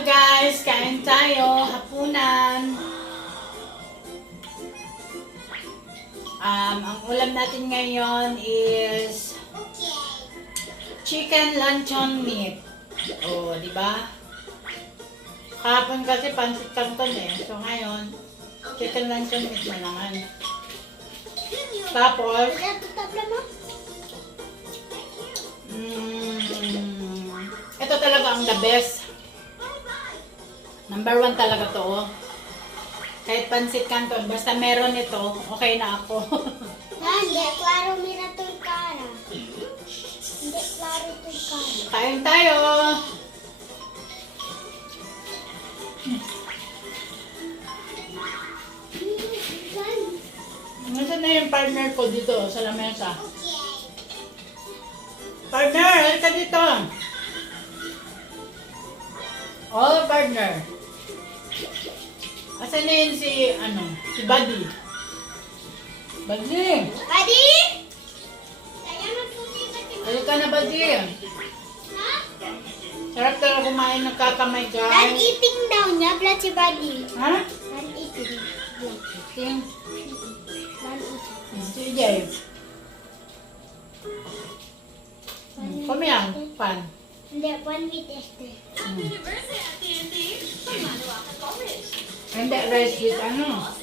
So guys, kain tayo, hapunan. Ang ulam natin ngayon is chicken luncheon meat. Oh, di ba? Kahapon kasi pansit canton eh. So ngayon, chicken luncheon meat na naman. Tapos, ito talaga ang the best. Number 1 talaga to. Oh. Kahit pansit canton, basta meron ito, okay na ako. Hindi, klaro mira to yung cara. Hindi, klaro to yung cara. Kain tayo! Nasaan na yung partner ko dito sa lamesa? Partner, halika dito! Oh, partner. Asan na yun si Buddy? Buddy! Buddy? Kaya magputi ba si Halika na, Buddy. Ha? Sarap talaga kumain ng kakamay, Dan guys. eating daw niya, blood si Buddy. Ha? Dan eating. Blood. Ting. Dan eating. CJ. Come yan, pan. Hindi, one with Esther. Hindi, rice with ano?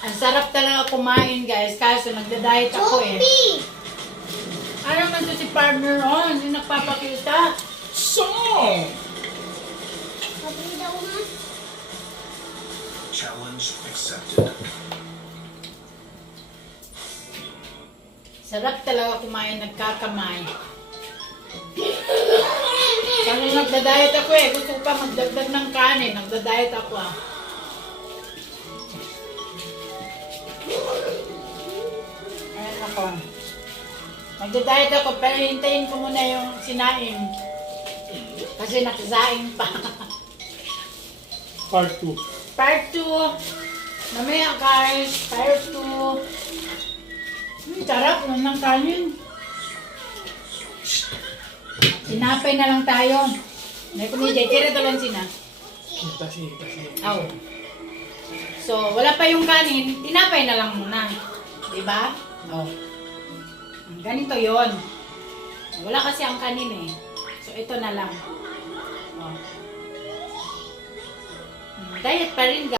Ang sarap talaga kumain, guys. Kaso nagda-diet ako eh. Sophie! Ano man to si partner? Oh, hindi nagpapakita. So! Sabi daw nga. Challenge accepted. Sarap talaga kumain, nagkakamay. Kasi nagda-diet ako eh. Gusto ko pa magdagdag ng kanin. Nagda-diet ako ah. Ayan ako. Magda-diet ako pero hintayin ko muna yung sinaing. Kasi nakasaing pa. Part 2. Part 2. Mamaya guys. Part 2. Sarap nun ng kanin. Sinapay na lang tayo. May kumidya. Tira to lang sina. Kasi. Oh. So, wala pa yung kanin. Tinapay na lang muna. Diba? Oh. Ganito yon. Wala kasi ang kanin eh. So, ito na lang. Oh. Diet pa rin guys.